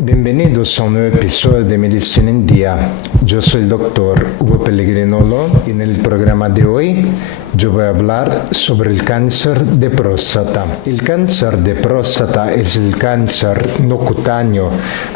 Bienvenidos a un nuevo episodio de Medicina en Día. Yo soy el doctor Hugo Pellegrinolo y en el programa de hoy yo voy a hablar sobre el cáncer de próstata. El cáncer de próstata es el cáncer no cutáneo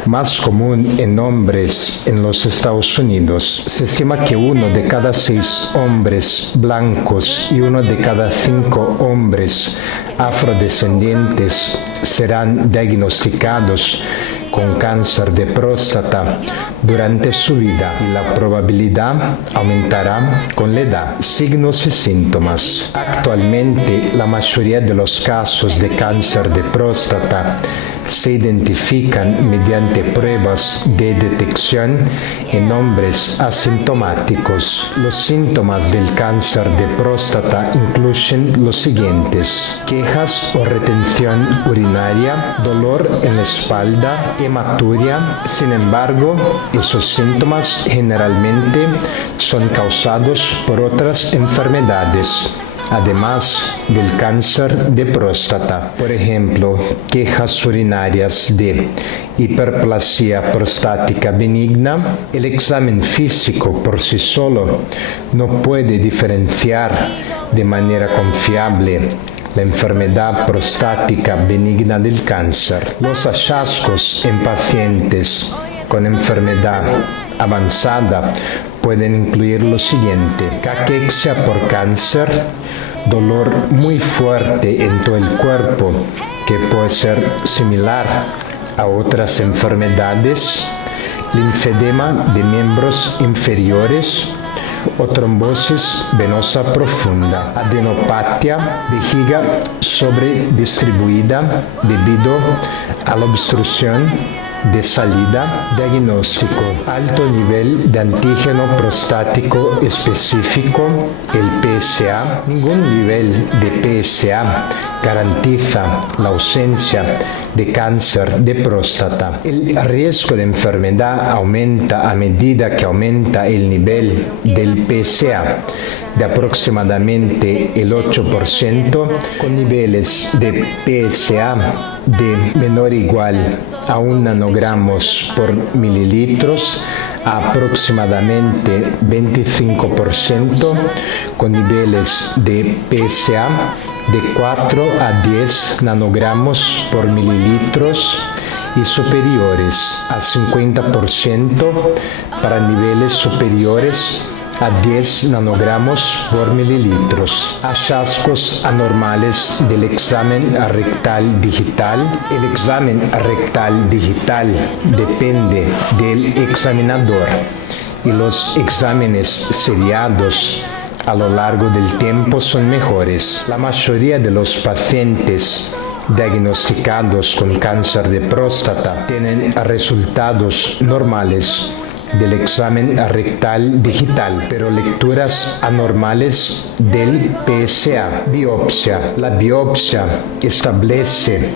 más común en hombres en los Estados Unidos. Se estima que 1 de cada 6 hombres blancos y 1 de cada 5 hombres afrodescendientes serán diagnosticados con cáncer de próstata durante su vida y la probabilidad aumentará con la edad. Signos y síntomas. Actualmente, la mayoría de los casos de cáncer de próstata se identifican mediante pruebas de detección en hombres asintomáticos. Los síntomas del cáncer de próstata incluyen los siguientes: quejas o retención urinaria, dolor en la espalda, hematuria. Sin embargo, esos síntomas generalmente son causados por otras enfermedades, además del cáncer de próstata. Por ejemplo, quejas urinarias de hiperplasia prostática benigna. El examen físico por sí solo no puede diferenciar de manera confiable la enfermedad prostática benigna del cáncer. Los hallazgos en pacientes con enfermedad avanzada pueden incluir lo siguiente: caquexia por cáncer, dolor muy fuerte en todo el cuerpo que puede ser similar a otras enfermedades, linfedema de miembros inferiores o trombosis venosa profunda, adenopatía, vejiga sobredistribuida debido a la obstrucción de salida. Diagnóstico: alto nivel de antígeno prostático específico, el PSA. Ningún nivel de PSA garantiza la ausencia de cáncer de próstata. El riesgo de enfermedad aumenta a medida que aumenta el nivel del PSA de aproximadamente el 8%, con niveles de PSA de menor o igual a 1 nanogramos por mililitros a aproximadamente 25%, con niveles de PSA de 4 a 10 nanogramos por mililitros y superiores a 50% para niveles superiores a 10 nanogramos por mililitros. Hallazgos anormales del examen rectal digital. El examen rectal digital depende del examinador y los exámenes seriados a lo largo del tiempo son mejores. La mayoría de los pacientes diagnosticados con cáncer de próstata tienen resultados normales del examen rectal digital, pero lecturas anormales del PSA. Biopsia. La biopsia establece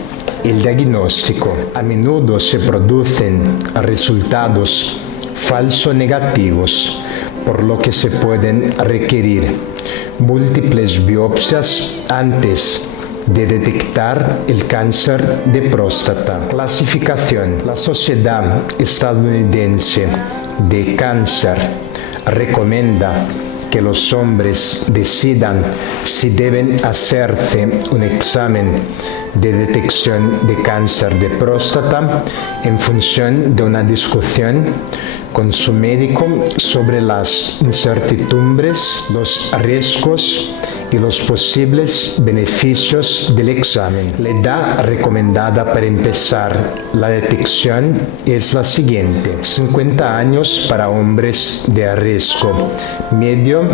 el diagnóstico. A menudo se producen resultados falso negativos, por lo que se pueden requerir múltiples biopsias antes de detectar el cáncer de próstata. Clasificación. La Sociedad Estadounidense de Cáncer recomienda que los hombres decidan si deben hacerse un examen de detección de cáncer de próstata en función de una discusión con su médico sobre las incertidumbres, los riesgos y los posibles beneficios del examen. La edad recomendada para empezar la detección es la siguiente: 50 años para hombres de riesgo medio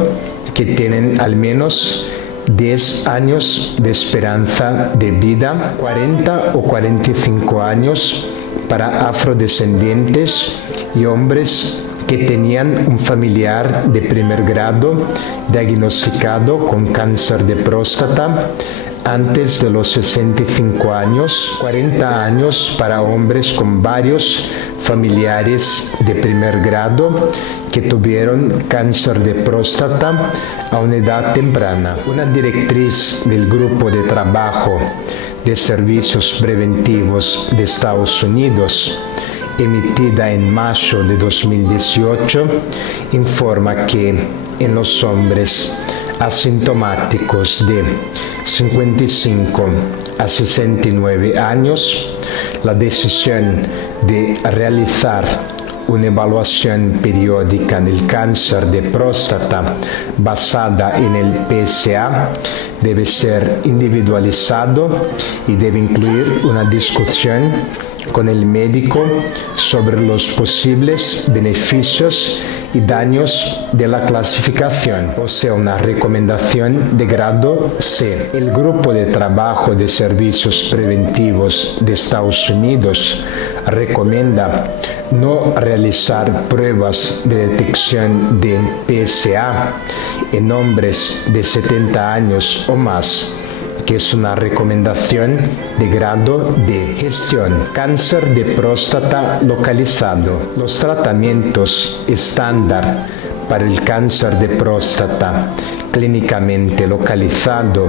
que tienen al menos 10 años de esperanza de vida, 40 o 45 años para afrodescendientes y hombres que tenían un familiar de primer grado diagnosticado con cáncer de próstata antes de los 65 años, 40 años para hombres con varios familiares de primer grado que tuvieron cáncer de próstata a una edad temprana. Una directriz del Grupo de Trabajo de Servicios Preventivos de Estados Unidos emitida en mayo de 2018, informa que en los hombres asintomáticos de 55 a 69 años, la decisión de realizar una evaluación periódica del cáncer de próstata basada en el PSA debe ser individualizado y debe incluir una discusión con el médico sobre los posibles beneficios y daños de la clasificación, o sea, una recomendación de grado C. El Grupo de Trabajo de Servicios Preventivos de Estados Unidos recomienda no realizar pruebas de detección de PSA en hombres de 70 años o más, que es una recomendación de grado de gestión. Cáncer de próstata localizado. Los tratamientos estándar para el cáncer de próstata clínicamente localizado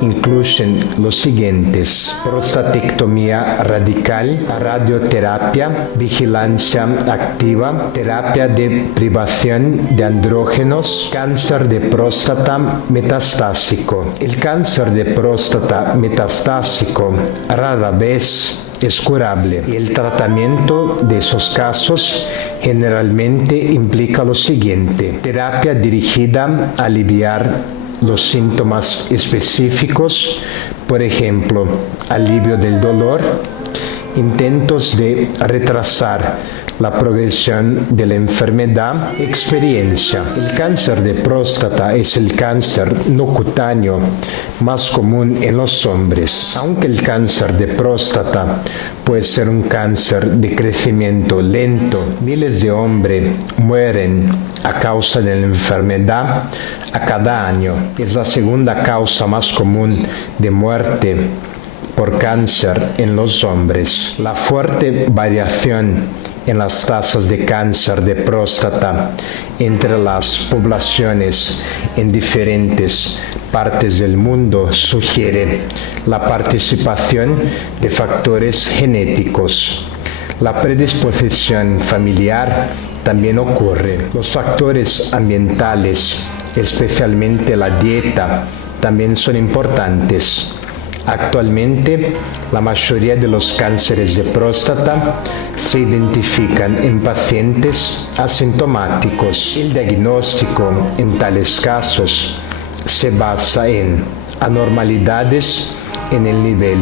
incluyen los siguientes: prostatectomía radical, radioterapia, vigilancia activa, terapia de privación de andrógenos, cáncer de próstata metastásico. El cáncer de próstata metastásico rara vez es curable y el tratamiento de esos casos generalmente implica lo siguiente: terapia dirigida a aliviar los síntomas específicos, por ejemplo, alivio del dolor, intentos de retrasar la progresión de la enfermedad, experiencia. El cáncer de próstata es el cáncer no cutáneo más común en los hombres. Aunque el cáncer de próstata puede ser un cáncer de crecimiento lento, miles de hombres mueren a causa de la enfermedad a cada año. Es la segunda causa más común de muerte por cáncer en los hombres. La fuerte variación en las tasas de cáncer de próstata entre las poblaciones en diferentes partes del mundo sugiere la participación de factores genéticos. La predisposición familiar también ocurre. Los factores ambientales, especialmente la dieta, también son importantes. Actualmente, la mayoría de los cánceres de próstata se identifican en pacientes asintomáticos. El diagnóstico en tales casos se basa en anormalidades en el nivel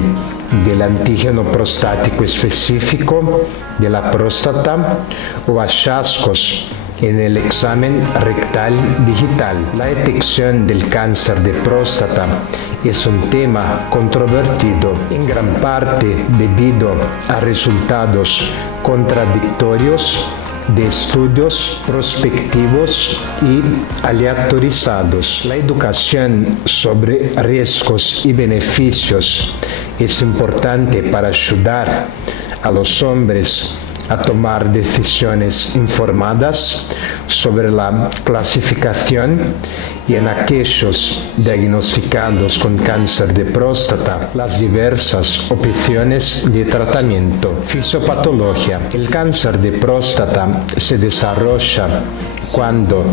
del antígeno prostático específico de la próstata o hallazgos en el examen rectal digital. La detección del cáncer de próstata es un tema controvertido, en gran parte debido a resultados contradictorios de estudios prospectivos y aleatorizados. La educación sobre riesgos y beneficios es importante para ayudar a los hombres a tomar decisiones informadas sobre la clasificación y en aquellos diagnosticados con cáncer de próstata las diversas opciones de tratamiento. Fisiopatología. El cáncer de próstata se desarrolla cuando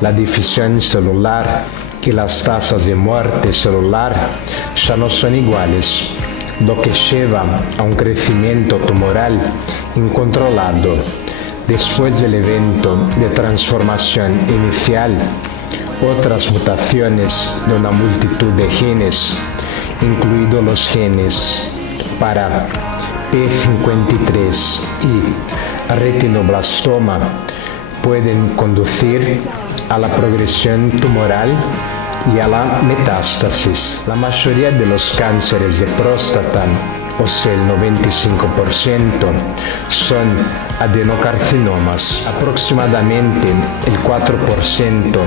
la división celular y las tasas de muerte celular ya no son iguales, lo que lleva a un crecimiento tumoral incontrolado. Después del evento de transformación inicial, otras mutaciones de una multitud de genes, incluidos los genes para P53 y retinoblastoma, pueden conducir a la progresión tumoral y a la metástasis. La mayoría de los cánceres de próstata, o sea, el 95%, son adenocarcinomas. Aproximadamente el 4%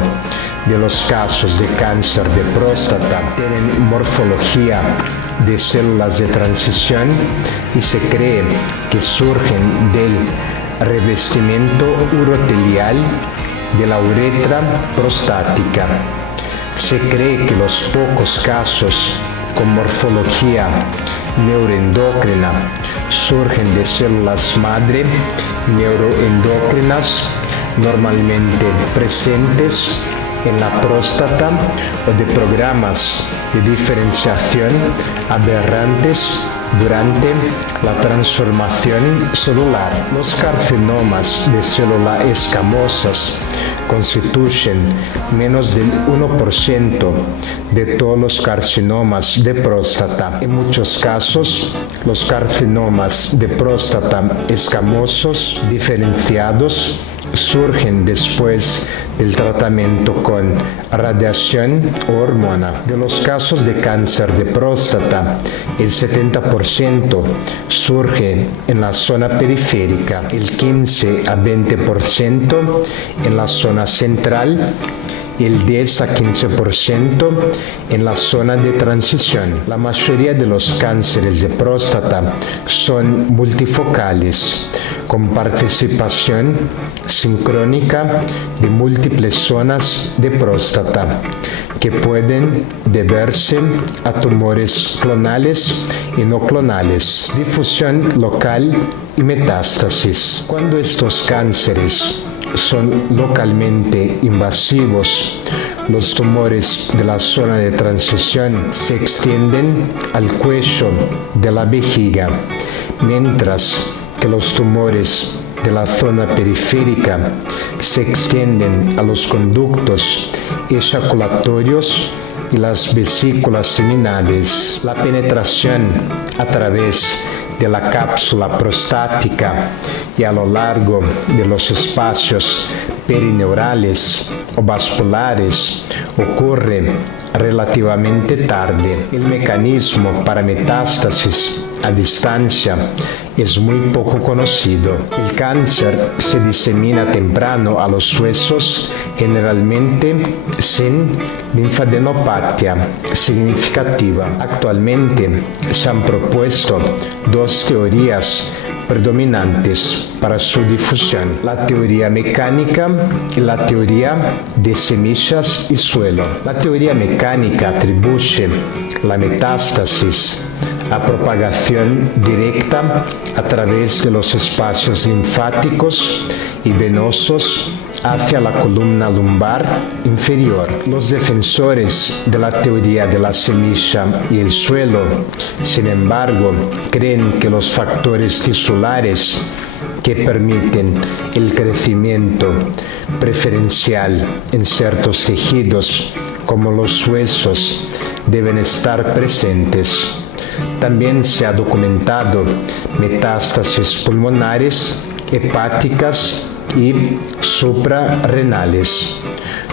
de los casos de cáncer de próstata tienen morfología de células de transición y se cree que surgen del revestimiento urotelial de la uretra prostática. Se cree que los pocos casos con morfología neuroendocrina surgen de células madre neuroendocrinas normalmente presentes en la próstata o de programas de diferenciación aberrantes durante la transformación celular. Los carcinomas de células escamosas constituyen menos del 1% de todos los carcinomas de próstata. En muchos casos, los carcinomas de próstata escamosos diferenciados surgen después del tratamiento con radiación o hormona. De los casos de cáncer de próstata, el 70% surge en la zona periférica, el 15 a 20% en la zona central y el 10 a 15% en la zona de transición. La mayoría de los cánceres de próstata son multifocales, con participación sincrónica de múltiples zonas de próstata, que pueden deberse a tumores clonales y no clonales, difusión local y metástasis. Cuando estos cánceres son localmente invasivos, los tumores de la zona de transición se extienden al cuello de la vejiga, mientras que los tumores de la zona periférica se extienden a los conductos eyaculatorios y las vesículas seminales. La penetración a través de la cápsula prostática y a lo largo de los espacios perineurales o vasculares ocurre relativamente tarde. El mecanismo para metástasis a distancia es muy poco conocido. El cáncer se disemina temprano a los huesos, generalmente sin linfadenopatía significativa. Actualmente se han propuesto dos teorías predominantes para su difusión: la teoría mecánica y la teoría de semillas y suelo. La teoría mecánica atribuye la metástasis a propagación directa a través de los espacios linfáticos y venosos hacia la columna lumbar inferior. Los defensores de la teoría de la semilla y el suelo, sin embargo, creen que los factores tisulares que permiten el crecimiento preferencial en ciertos tejidos, como los huesos, deben estar presentes. También se ha documentado metástasis pulmonares, hepáticas y suprarrenales.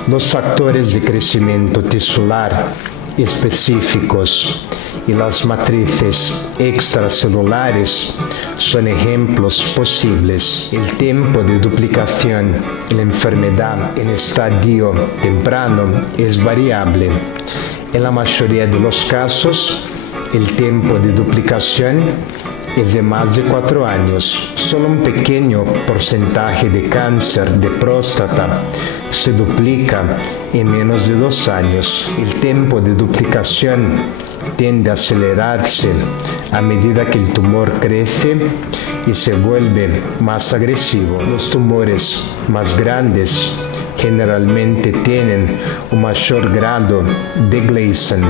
Los factores de crecimiento tisular específicos y las matrices extracelulares son ejemplos posibles. El tiempo de duplicación en la enfermedad en estadio temprano es variable. En la mayoría de los casos, el tiempo de duplicación es de más de 4 años. Solo un pequeño porcentaje de cáncer de próstata se duplica en menos de 2 años. El tiempo de duplicación tiende a acelerarse a medida que el tumor crece y se vuelve más agresivo. Los tumores más grandes generalmente tienen un mayor grado de Gleason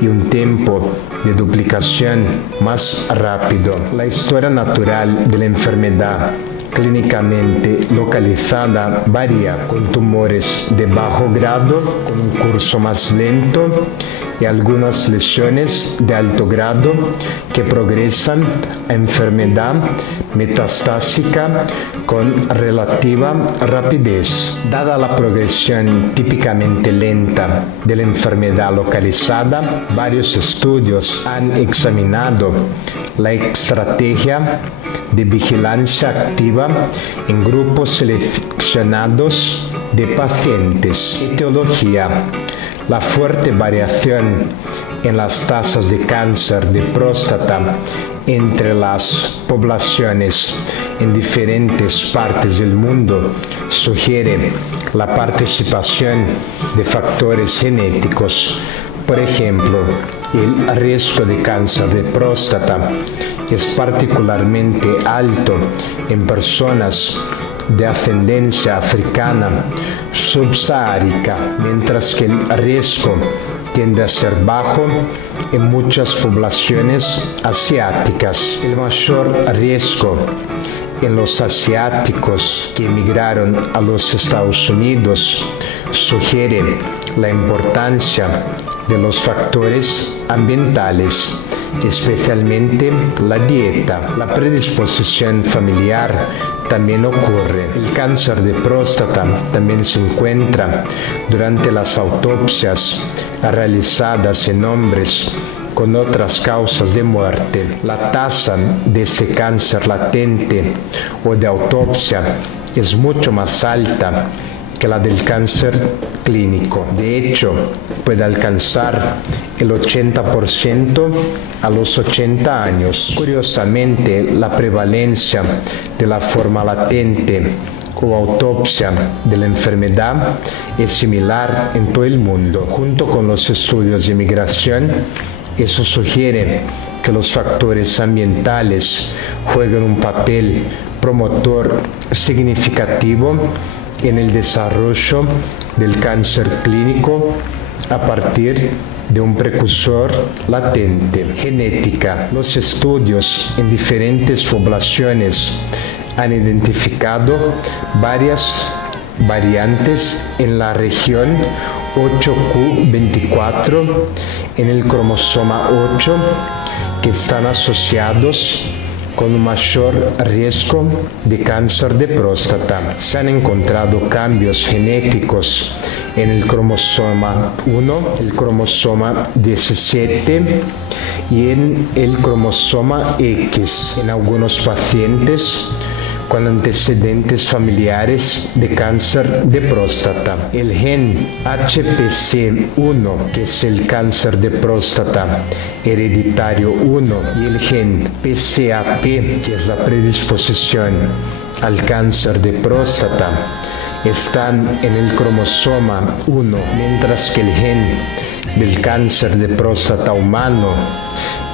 y un tiempo de duplicación más rápido. La historia natural de la enfermedad clínicamente localizada varía, con tumores de bajo grado con un curso más lento y algunas lesiones de alto grado que progresan a enfermedad metastásica con relativa rapidez. Dada la progresión típicamente lenta de la enfermedad localizada, varios estudios han examinado la estrategia de vigilancia activa en grupos seleccionados de pacientes. Etiología: la fuerte variación en las tasas de cáncer de próstata entre las poblaciones en diferentes partes del mundo sugiere la participación de factores genéticos. Por ejemplo, el riesgo de cáncer de próstata es particularmente alto en personas de ascendencia africana subsaharica, mientras que el riesgo tiende a ser bajo en muchas poblaciones asiáticas. El mayor riesgo en los asiáticos que emigraron a los Estados Unidos sugiere la importancia de los factores ambientales, especialmente la dieta. La predisposición familiar también ocurre. El cáncer de próstata también se encuentra durante las autopsias realizadas en hombres con otras causas de muerte. La tasa de este cáncer latente o de autopsia es mucho más alta que la del cáncer clínico. De hecho, puede alcanzar el 80% a los 80 años. Curiosamente, la prevalencia de la forma latente o autopsia de la enfermedad es similar en todo el mundo. Junto con los estudios de migración, eso sugiere que los factores ambientales juegan un papel promotor significativo en el desarrollo del cáncer clínico a partir de un precursor latente. Genética. Los estudios en diferentes poblaciones han identificado varias variantes en la región 8q24 en el cromosoma 8 que están asociados con un mayor riesgo de cáncer de próstata. Se han encontrado cambios genéticos en el cromosoma 1, el cromosoma 17 y en el cromosoma X en algunos pacientes con antecedentes familiares de cáncer de próstata. El gen HPC1, que es el cáncer de próstata hereditario 1, y el gen PCAP, que es la predisposición al cáncer de próstata, están en el cromosoma 1, mientras que el gen del cáncer de próstata humano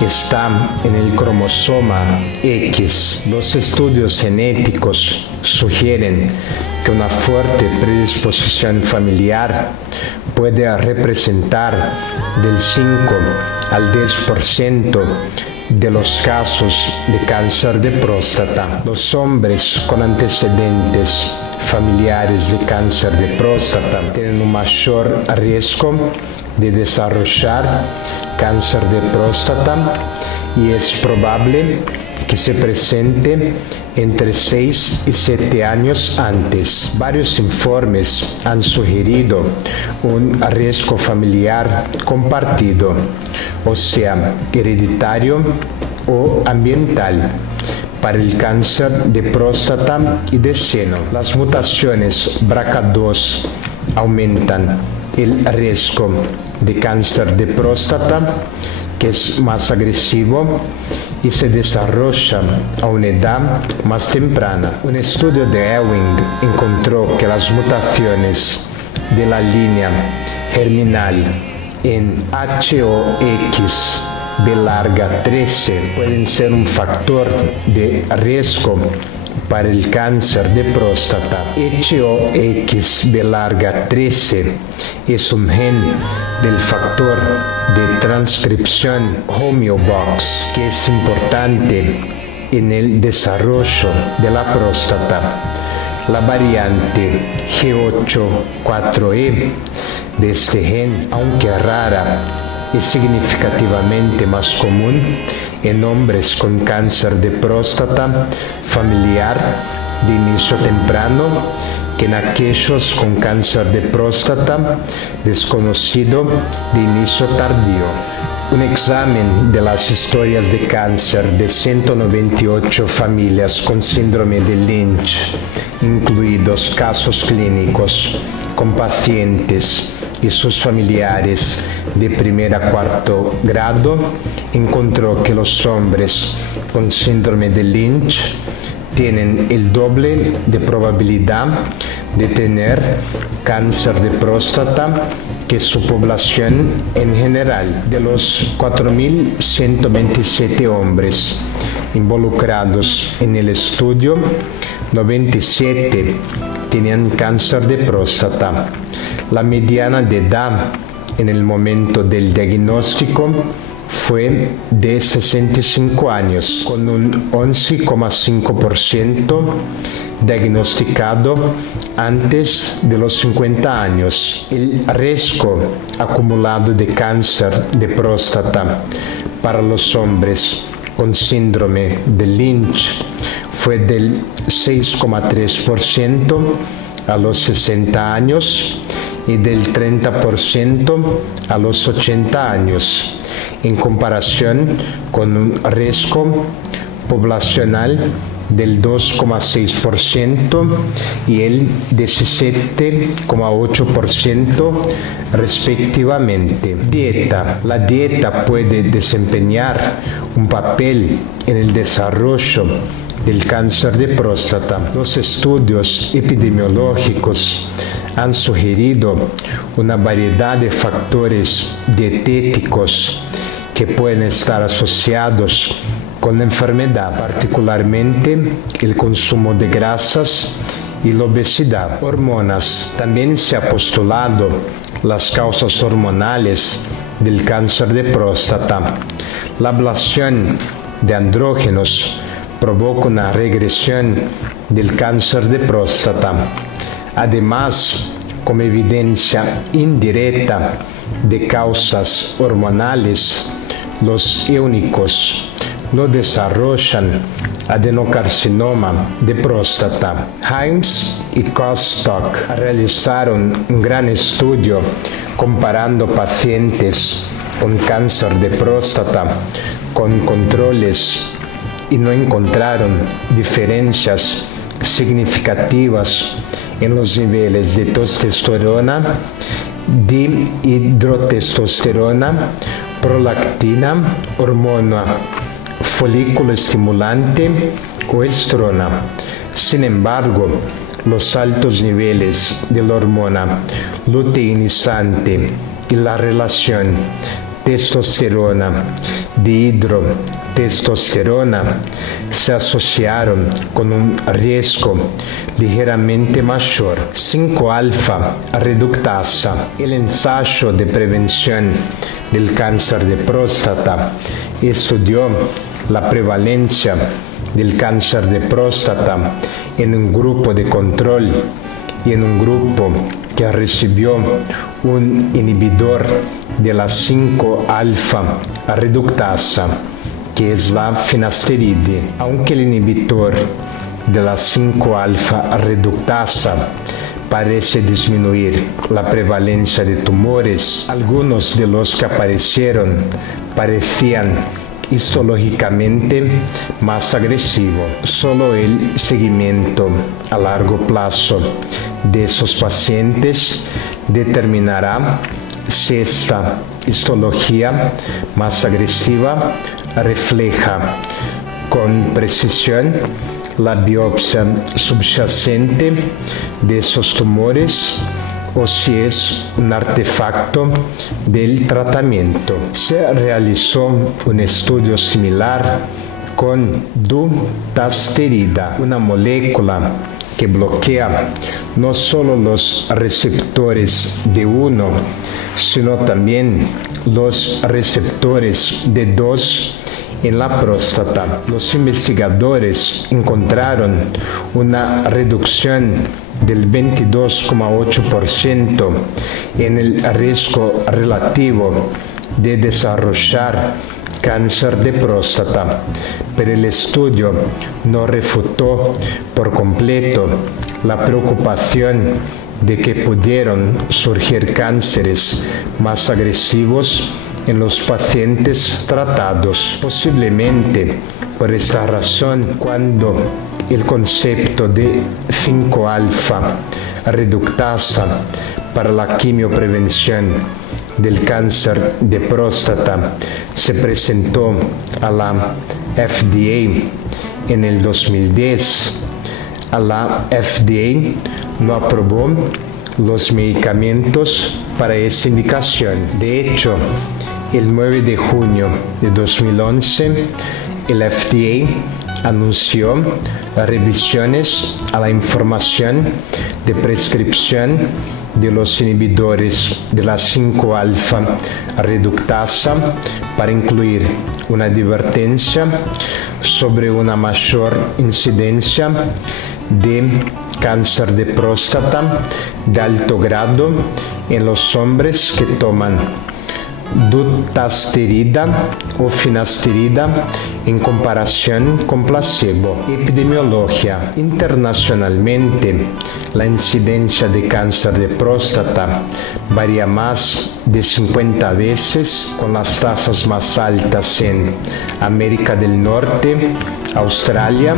está en el cromosoma X. Los estudios genéticos sugieren que una fuerte predisposición familiar puede representar del 5 al 10% de los casos de cáncer de próstata. Los hombres con antecedentes familiares de cáncer de próstata tienen un mayor riesgo de desarrollar cáncer de próstata y es probable que se presente entre 6 y 7 años antes. Varios informes han sugerido un riesgo familiar compartido, o sea, hereditario o ambiental, para el cáncer de próstata y de seno. Las mutaciones BRCA2 aumentan el riesgo de cáncer de próstata, que es más agresivo y se desarrolla a una edad más temprana. Un estudio de Ewing encontró que las mutaciones de la línea germinal en HOX B 13 pueden ser un factor de riesgo para el cáncer de próstata. HOX B 13 es un gen del factor de transcripción homeobox que es importante en el desarrollo de la próstata. La variante G8-4E de este gen, aunque rara, es significativamente más común en hombres con cáncer de próstata familiar de inicio temprano que en aquellos con cáncer de próstata desconocido de inicio tardío. Un examen de las historias de cáncer de 198 familias con síndrome de Lynch, incluidos casos clínicos con pacientes y sus familiares de primer a cuarto grado, encontró que los hombres con síndrome de Lynch tienen el doble de probabilidad de tener cáncer de próstata que su población en general. De los 4.127 hombres involucrados en el estudio, 97 tenían cáncer de próstata. La mediana de edad en el momento del diagnóstico fue de 65 años, con un 11,5% diagnosticado antes de los 50 años. El riesgo acumulado de cáncer de próstata para los hombres con síndrome de Lynch fue del 6,3% a los 60 años y del 30% a los 80 años, en comparación con un riesgo poblacional del 2,6% y el 17,8% respectivamente. Dieta. La dieta puede desempeñar un papel en el desarrollo del cáncer de próstata. Los estudios epidemiológicos han sugerido una variedad de factores dietéticos que pueden estar asociados con la enfermedad, particularmente el consumo de grasas y la obesidad. Hormonas. También se ha postulado las causas hormonales del cáncer de próstata. La ablación de andrógenos provoca una regresión del cáncer de próstata. Además, como evidencia indirecta de causas hormonales, los eónicos no desarrollan adenocarcinoma de próstata. Himes y Kostock realizaron un gran estudio comparando pacientes con cáncer de próstata con controles y no encontraron diferencias significativas en los niveles de testosterona, dihidrotestosterona, prolactina, hormona folículo estimulante o estrona. Sin embargo, los altos niveles de la hormona luteinizante y la relación testosterona-dihidrotestosterona se asociaron con un riesgo ligeramente mayor. 5-alfa reductasa. El ensayo de prevención del cáncer de próstata estudió la prevalencia del cáncer de próstata en un grupo de control y en un grupo que recibió un inhibidor de la 5-alfa reductasa, que es la finasteride. Aunque el inhibidor de la 5-alfa reductasa parece disminuir la prevalencia de tumores, algunos de los que aparecieron parecían histológicamente más agresivo. Solo el seguimiento a largo plazo de esos pacientes determinará si esta histología más agresiva refleja con precisión la biopsia subyacente de esos tumores o si es un artefacto del tratamiento. Se realizó un estudio similar con dutasterida, una molécula que bloquea no solo los receptores D1, sino también los receptores D2 en la próstata. Los investigadores encontraron una reducción del 22,8% en el riesgo relativo de desarrollar cáncer de próstata, pero el estudio no refutó por completo la preocupación de que pudieron surgir cánceres más agresivos en los pacientes tratados. Posiblemente por esta razón, cuando el concepto de 5-alfa reductasa para la quimioprevención del cáncer de próstata se presentó a la FDA en el 2010, la FDA no aprobó los medicamentos para esa indicación. De hecho, el 9 de junio de 2011, el FDA anunció revisiones a la información de prescripción de los inhibidores de la 5-alfa reductasa para incluir una advertencia sobre una mayor incidencia de cáncer de próstata de alto grado en los hombres que toman dutasterida o finasterida en comparación con placebo. Epidemiología. Internacionalmente, la incidencia de cáncer de próstata varía más de 50 veces, con las tasas más altas en América del Norte, Australia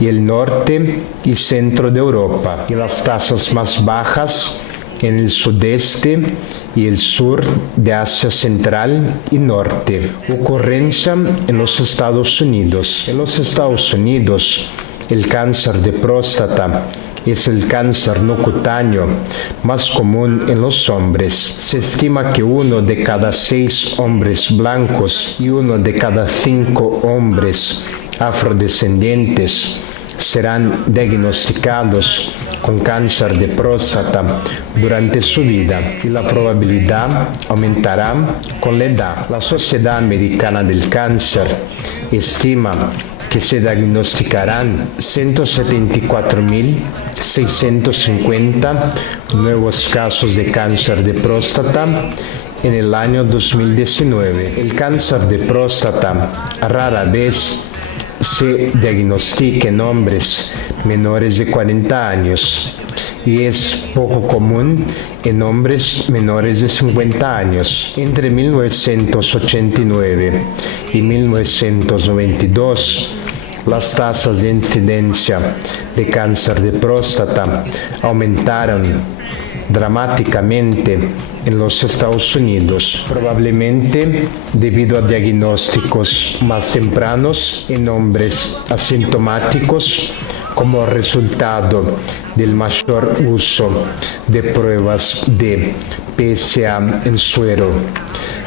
y el norte y centro de Europa, y las tasas más bajas en el sudeste y el sur de Asia Central y Norte. Ocurrencia en los Estados Unidos. En los Estados Unidos, el cáncer de próstata es el cáncer no cutáneo más común en los hombres. Se estima que 1 de cada 6 hombres blancos y 1 de cada 5 hombres afrodescendientes serán diagnosticados con cáncer de próstata durante su vida, y la probabilidad aumentará con la edad. La Sociedad Americana del Cáncer estima que se diagnosticarán 174.650 nuevos casos de cáncer de próstata en el año 2019. El cáncer de próstata rara vez se diagnostica en hombres menores de 40 años y es poco común en hombres menores de 50 años. Entre 1989 y 1992, las tasas de incidencia de cáncer de próstata aumentaron dramáticamente en los Estados Unidos, probablemente debido a diagnósticos más tempranos en hombres asintomáticos como resultado del mayor uso de pruebas de PSA en suero.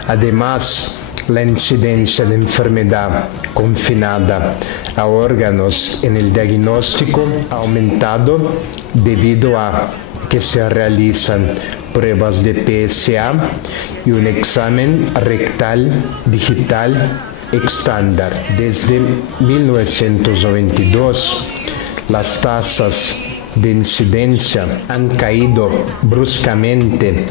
Además, la incidencia de enfermedad confinada a órganos en el diagnóstico ha aumentado debido a que se realizan pruebas de PSA y un examen rectal digital estándar. Desde 1992, las tasas de incidencia han caído bruscamente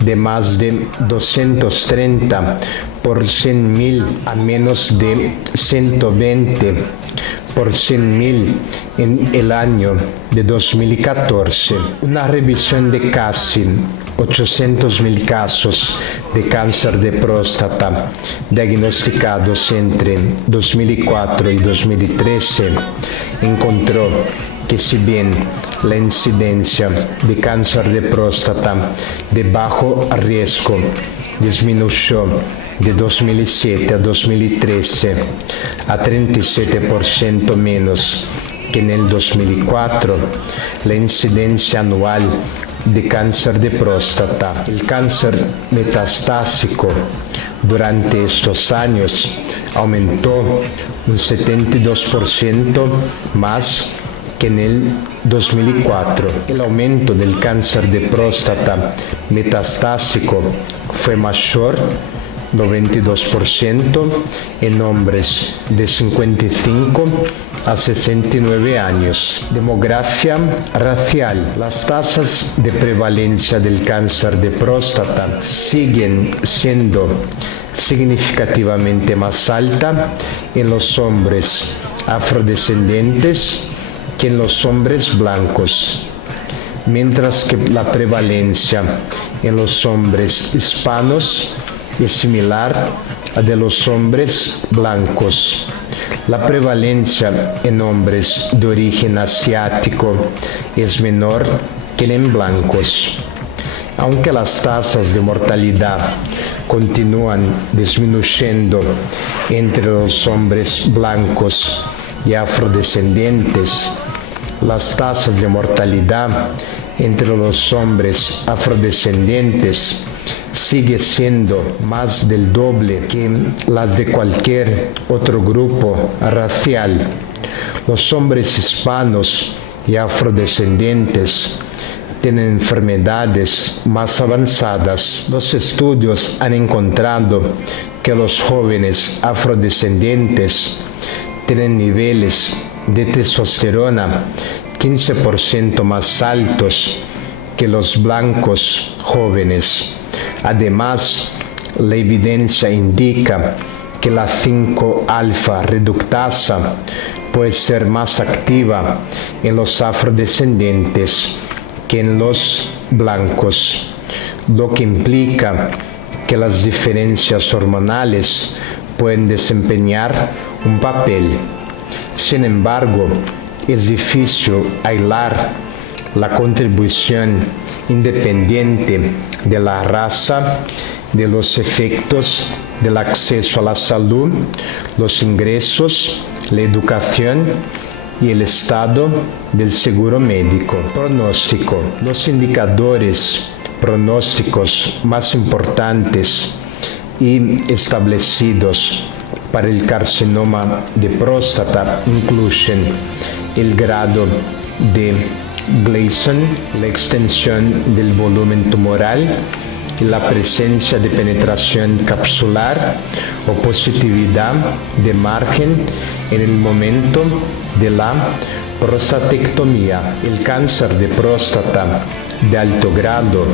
de más de 230 por 100.000 a menos de 120 por 100.000 en el año de 2014. Una revisión de casi 800.000 casos de cáncer de próstata diagnosticados entre 2004 y 2013 encontró que si bien la incidencia de cáncer de próstata de bajo riesgo disminuyó de 2007 a 2013 a 37% menos que en el 2004, la incidencia anual de cáncer de próstata, el cáncer metastásico durante estos años aumentó un 72% más que en el 2004. El aumento del cáncer de próstata metastásico fue mayor 92% en hombres de 55 a 69 años. Demografía racial. Las tasas de prevalencia del cáncer de próstata siguen siendo significativamente más altas en los hombres afrodescendientes que en los hombres blancos, mientras que la prevalencia en los hombres hispanos es similar a de los hombres blancos. La prevalencia en hombres de origen asiático es menor que en blancos. Aunque las tasas de mortalidad continúan disminuyendo entre los hombres blancos y afrodescendientes, las tasas de mortalidad entre los hombres afrodescendientes sigue siendo más del doble que las de cualquier otro grupo racial. Los hombres hispanos y afrodescendientes tienen enfermedades más avanzadas. Los estudios han encontrado que los jóvenes afrodescendientes tienen niveles de testosterona 15% más altos que los blancos jóvenes. Además, la evidencia indica que la 5-alfa reductasa puede ser más activa en los afrodescendientes que en los blancos, lo que implica que las diferencias hormonales pueden desempeñar un papel. Sin embargo, es difícil aislar la contribución independiente de la raza de los efectos del acceso a la salud, los ingresos, la educación y el estado del seguro médico. Pronóstico. Los indicadores pronósticos más importantes y establecidos para el carcinoma de próstata incluyen el grado de Gleason, la extensión del volumen tumoral y la presencia de penetración capsular o positividad de margen en el momento de la prostatectomía. El cáncer de próstata de alto grado,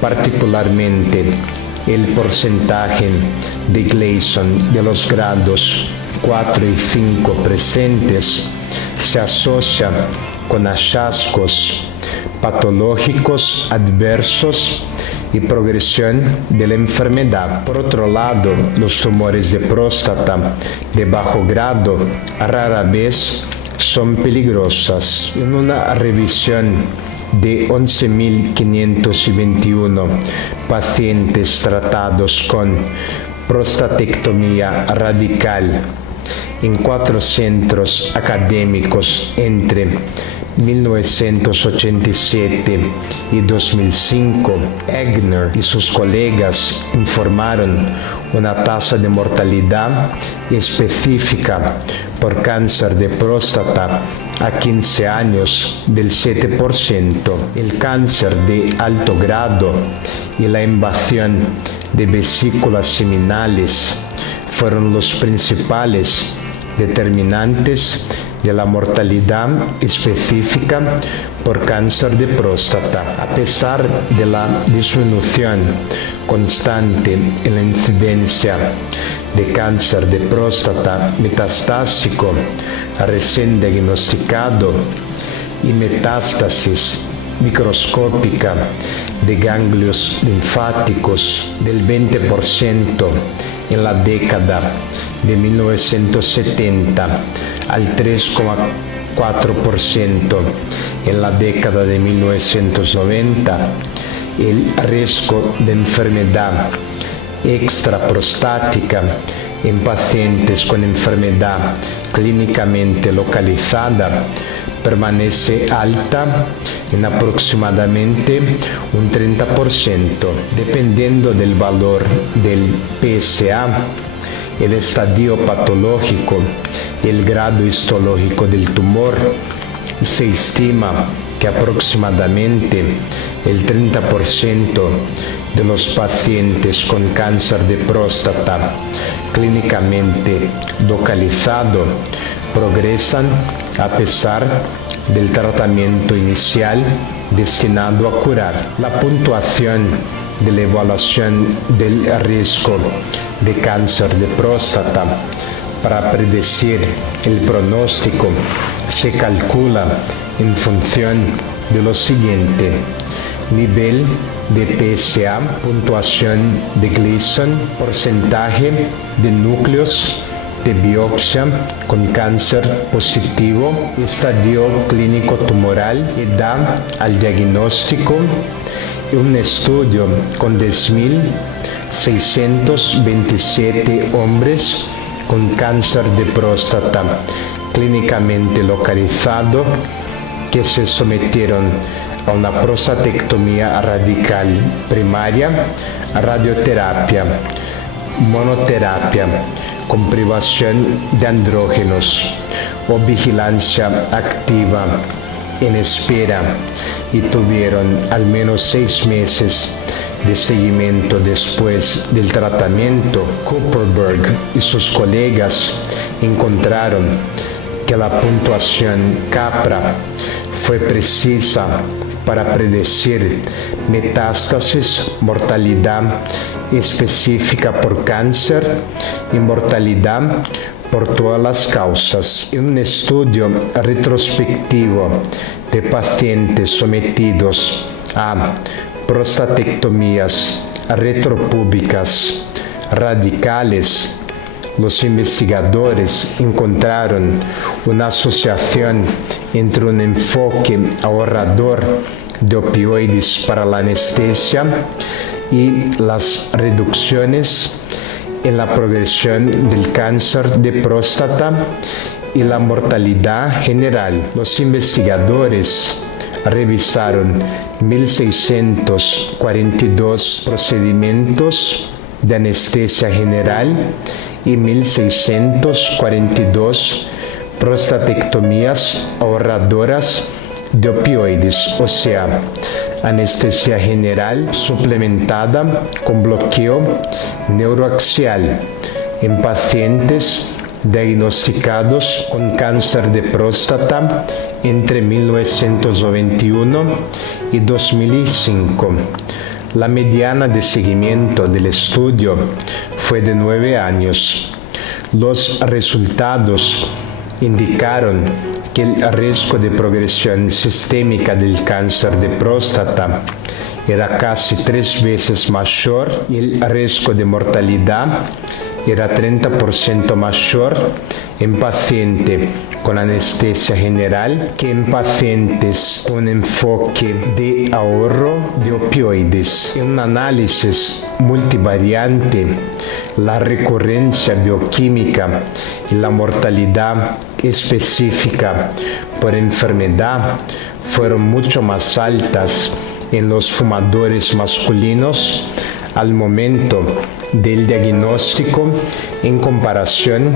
particularmente el porcentaje de Gleason de los grados 4 y 5 presentes, se asocia con hallazgos patológicos adversos y progresión de la enfermedad. Por otro lado, los tumores de próstata de bajo grado rara vez son peligrosas. En una revisión de 11.521 pacientes tratados con prostatectomía radical en 4 centros académicos entre 1987 y 2005, Egner y sus colegas informaron una tasa de mortalidad específica por cáncer de próstata a 15 años del 7%. El cáncer de alto grado y la invasión de vesículas seminales fueron los principales determinantes de la mortalidad específica por cáncer de próstata. A pesar de la disminución constante en la incidencia de cáncer de próstata metastásico recién diagnosticado y metástasis microscópica de ganglios linfáticos del 20% en la década de 1970 al 3,4% en la década de 1990, el riesgo de enfermedad extraprostática en pacientes con enfermedad clínicamente localizada permanece alta en aproximadamente un 30%, dependiendo del valor del PSA, el estadio patológico y el grado histológico del tumor. Se estima que aproximadamente el 30% de los pacientes con cáncer de próstata clínicamente localizado progresan a pesar del tratamiento inicial destinado a curar. La puntuación de la evaluación del riesgo de cáncer de próstata para predecir el pronóstico se calcula en función de lo siguiente: nivel de PSA, puntuación de Gleason, porcentaje de núcleos de biopsia con cáncer positivo, estadio clínico tumoral, edad al diagnóstico, y un estudio con 10.627 hombres con cáncer de próstata clínicamente localizado que se sometieron a una prostatectomía radical primaria radioterapia, monoterapia con privación de andrógenos o vigilancia activa en espera y tuvieron al menos 6 meses de seguimiento después del tratamiento. Kupperberg y sus colegas encontraron que la puntuación CAPRA fue precisa para predecir metástasis, mortalidad específica por cáncer y mortalidad por todas las causas. En un estudio retrospectivo de pacientes sometidos a prostatectomías retropúbicas radicales, los investigadores encontraron una asociación entre un enfoque ahorrador de opioides para la anestesia y las reducciones en la progresión del cáncer de próstata y la mortalidad general. Los investigadores revisaron 1.642 procedimientos de anestesia general y 1.642 prostatectomías ahorradoras de opioides, o sea, anestesia general suplementada con bloqueo neuroaxial en pacientes diagnosticados con cáncer de próstata entre 1991 y 2005. La mediana de seguimiento del estudio fue de 9 años. Los resultados indicaron que el riesgo de progresión sistémica del cáncer de próstata era casi 3 veces mayor y el riesgo de mortalidad era 30% mayor en pacientes con anestesia general que en pacientes con enfoque de ahorro de opioides. En un análisis multivariante, la recurrencia bioquímica y la mortalidad específica por enfermedad fueron mucho más altas en los fumadores masculinos al momento del diagnóstico en comparación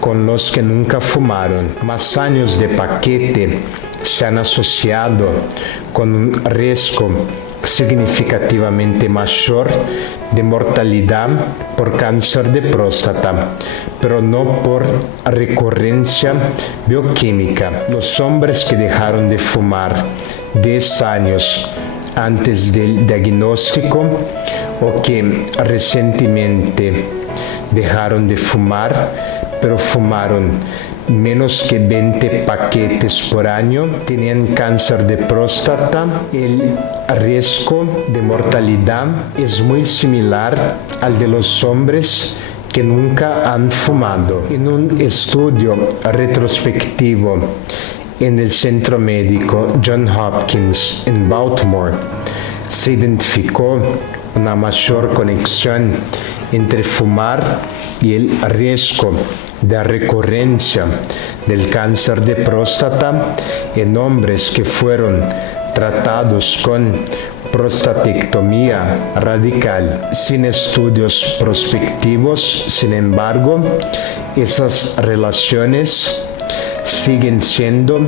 con los que nunca fumaron. Más años de paquete se han asociado con un riesgo significativamente mayor de mortalidad por cáncer de próstata, pero no por recurrencia bioquímica. Los hombres que dejaron de fumar 10 años antes del diagnóstico o que recientemente dejaron de fumar, pero fumaron menos que 20 paquetes por año, tenían cáncer de próstata. El riesgo de mortalidad es muy similar al de los hombres que nunca han fumado. En un estudio retrospectivo en el Centro Médico Johns Hopkins en Baltimore, se identificó una mayor conexión entre fumar y el riesgo de recurrencia del cáncer de próstata en hombres que fueron tratados con prostatectomía radical. Sin estudios prospectivos, sin embargo, esas relaciones siguen siendo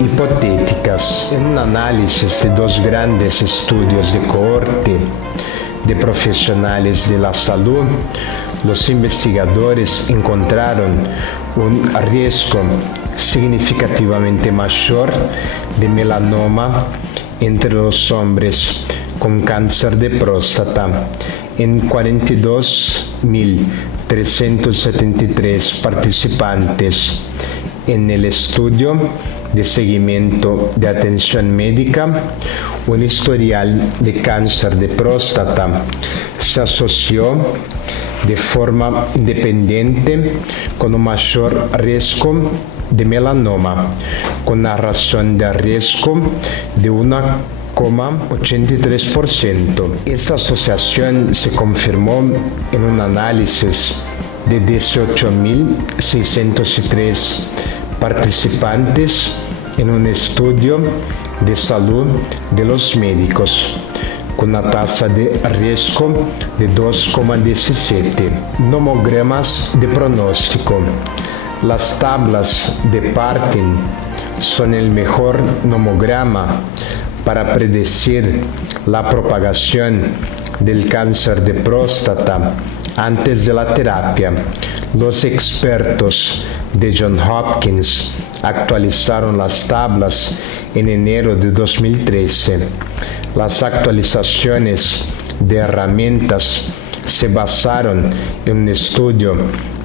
hipotéticas. En un análisis de 2 grandes estudios de cohorte de profesionales de la salud, los investigadores encontraron un riesgo significativamente mayor de melanoma entre los hombres con cáncer de próstata. En 42.373 participantes en el estudio de seguimiento de atención médica, un historial de cáncer de próstata se asoció de forma independiente con un mayor riesgo de melanoma, con una razón de riesgo de 1,83%. Esta asociación se confirmó en un análisis de 18.603 participantes en un estudio de salud de los médicos. con una tasa de riesgo de 2,17. Nomogramas de pronóstico. Las tablas de Partin son el mejor nomograma para predecir la propagación del cáncer de próstata antes de la terapia. Los expertos de Johns Hopkins actualizaron las tablas en enero de 2013. Las actualizaciones de herramientas se basaron en un estudio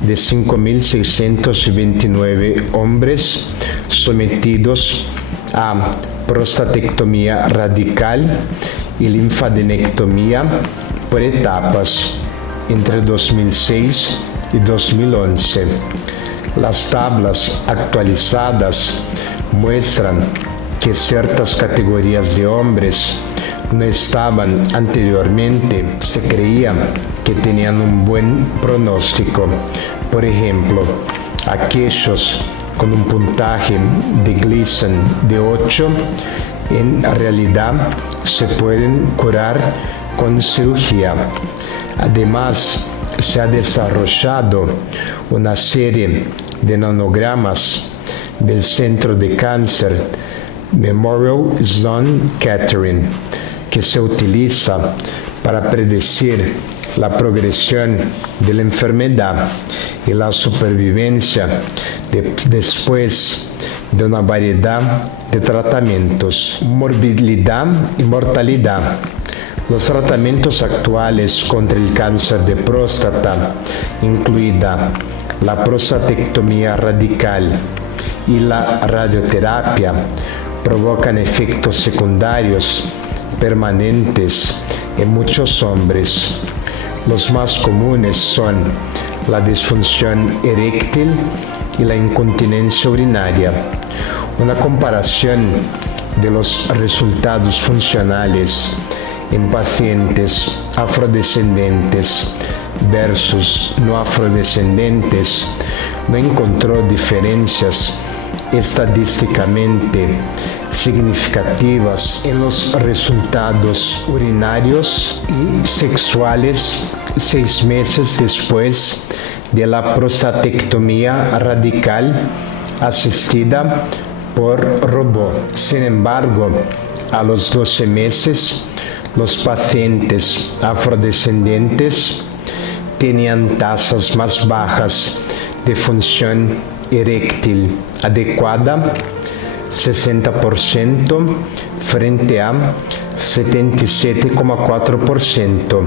de 5.629 hombres sometidos a prostatectomía radical y linfadenectomía por etapas entre 2006 y 2011. Las tablas actualizadas muestran que ciertas categorías de hombres no estaban anteriormente, se creía que tenían un buen pronóstico. Por ejemplo, aquellos con un puntaje de Gleason de 8 en realidad se pueden curar con cirugía. Además, se ha desarrollado una serie de nanogramas del Centro de Cáncer Memorial Sloan Kettering, que se utiliza para predecir la progresión de la enfermedad y la supervivencia después de una variedad de tratamientos. Morbilidad y mortalidad. Los tratamientos actuales contra el cáncer de próstata, incluida la prostatectomía radical y la radioterapia, provocan efectos secundarios permanentes en muchos hombres. Los más comunes son la disfunción eréctil y la incontinencia urinaria. Una comparación de los resultados funcionales en pacientes afrodescendentes versus no afrodescendentes no encontró diferencias estadísticamente significativas en los resultados urinarios y sexuales 6 meses después de la prostatectomía radical asistida por robot. Sin embargo, a los 12 meses, los pacientes afrodescendientes tenían tasas más bajas de función eréctil adecuada, 60% frente a 77,4%,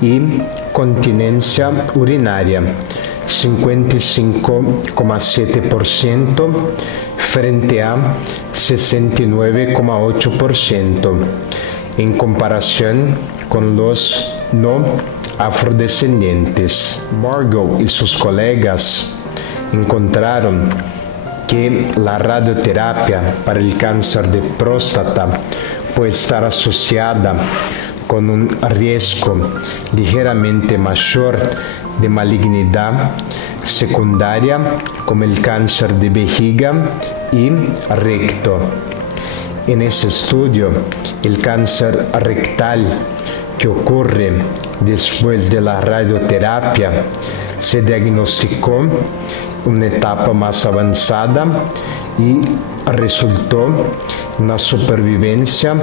y continencia urinaria, 55,7% frente a 69,8%, en comparación con los no afrodescendientes. Margot y sus colegas encontraron que la radioterapia para el cáncer de próstata puede estar asociada con un riesgo ligeramente mayor de malignidad secundaria como el cáncer de vejiga y recto. En ese estudio, el cáncer rectal que ocurre después de la radioterapia se diagnosticó una etapa más avanzada y resultó una supervivencia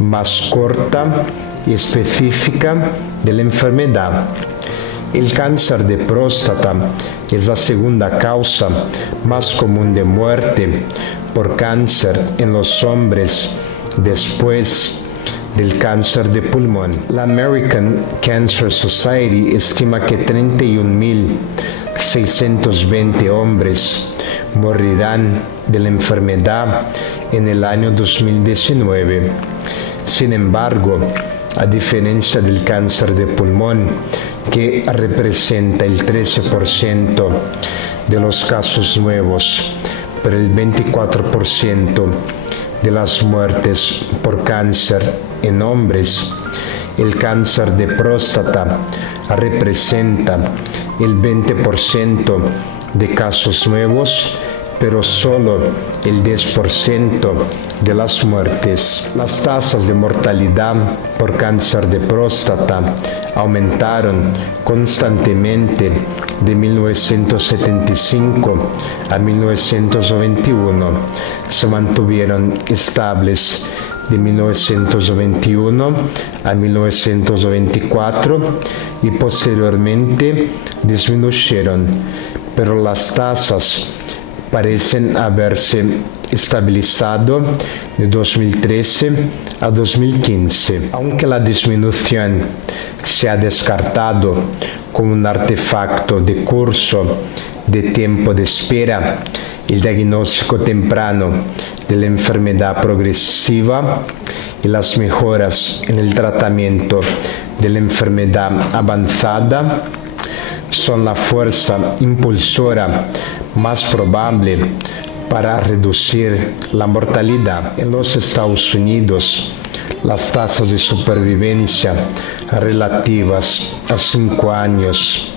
más corta y específica de la enfermedad. El cáncer de próstata es la segunda causa más común de muerte por cáncer en los hombres después del cáncer de pulmón. La American Cancer Society estima que 31.620 hombres morirán de la enfermedad en el año 2019. Sin embargo, a diferencia del cáncer de pulmón, que representa el 13% de los casos nuevos, pero el 24% de las muertes por cáncer en hombres, el cáncer de próstata representa el 20% de casos nuevos pero solo el 10% de las muertes. Las tasas de mortalidad por cáncer de próstata aumentaron constantemente de 1975 a 1991, se mantuvieron estables de 1921 a 1924 y posteriormente disminuyeron, pero las tasas parecen haberse estabilizado de 2013 a 2015. Aunque la disminución se ha descartado como un artefacto de curso de tiempo de espera, el diagnóstico temprano de la enfermedad progresiva y las mejoras en el tratamiento de la enfermedad avanzada son la fuerza impulsora más probable para reducir la mortalidad. En los Estados Unidos, las tasas de supervivencia relativas a 5 años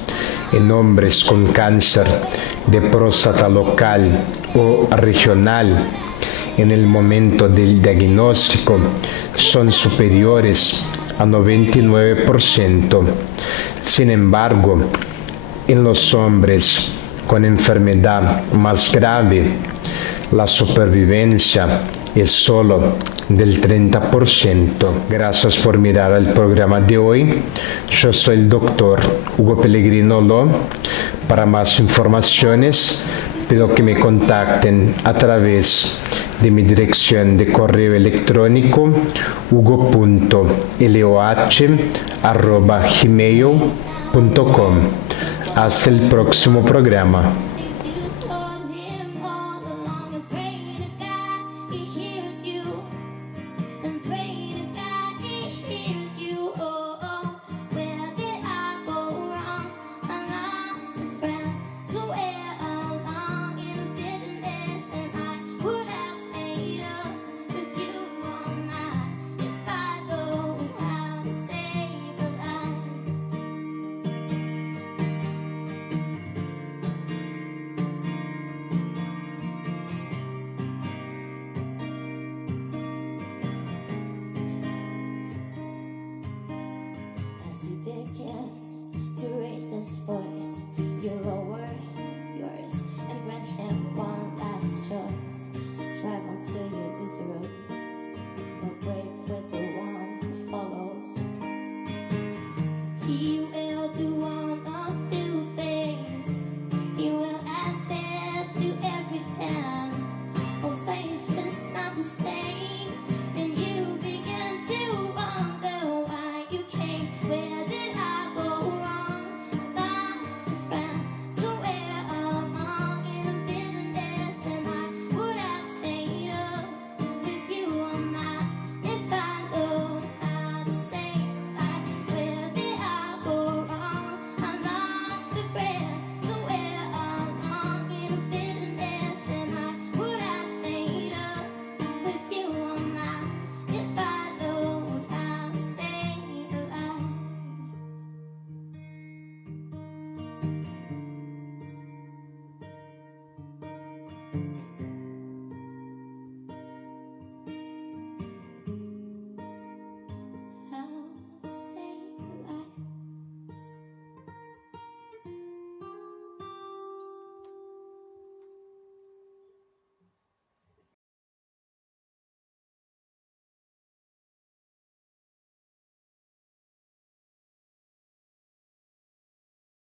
en hombres con cáncer de próstata local o regional en el momento del diagnóstico son superiores a 99%. Sin embargo, en los hombres con enfermedad más grave, la supervivencia es solo del 30%. Gracias por mirar el programa de hoy. Yo soy el doctor Hugo Pellegrino Lo. Para más informaciones, pido que me contacten a través de mi dirección de correo electrónico hugo.loh@gmail.com. Hasta el próximo programa.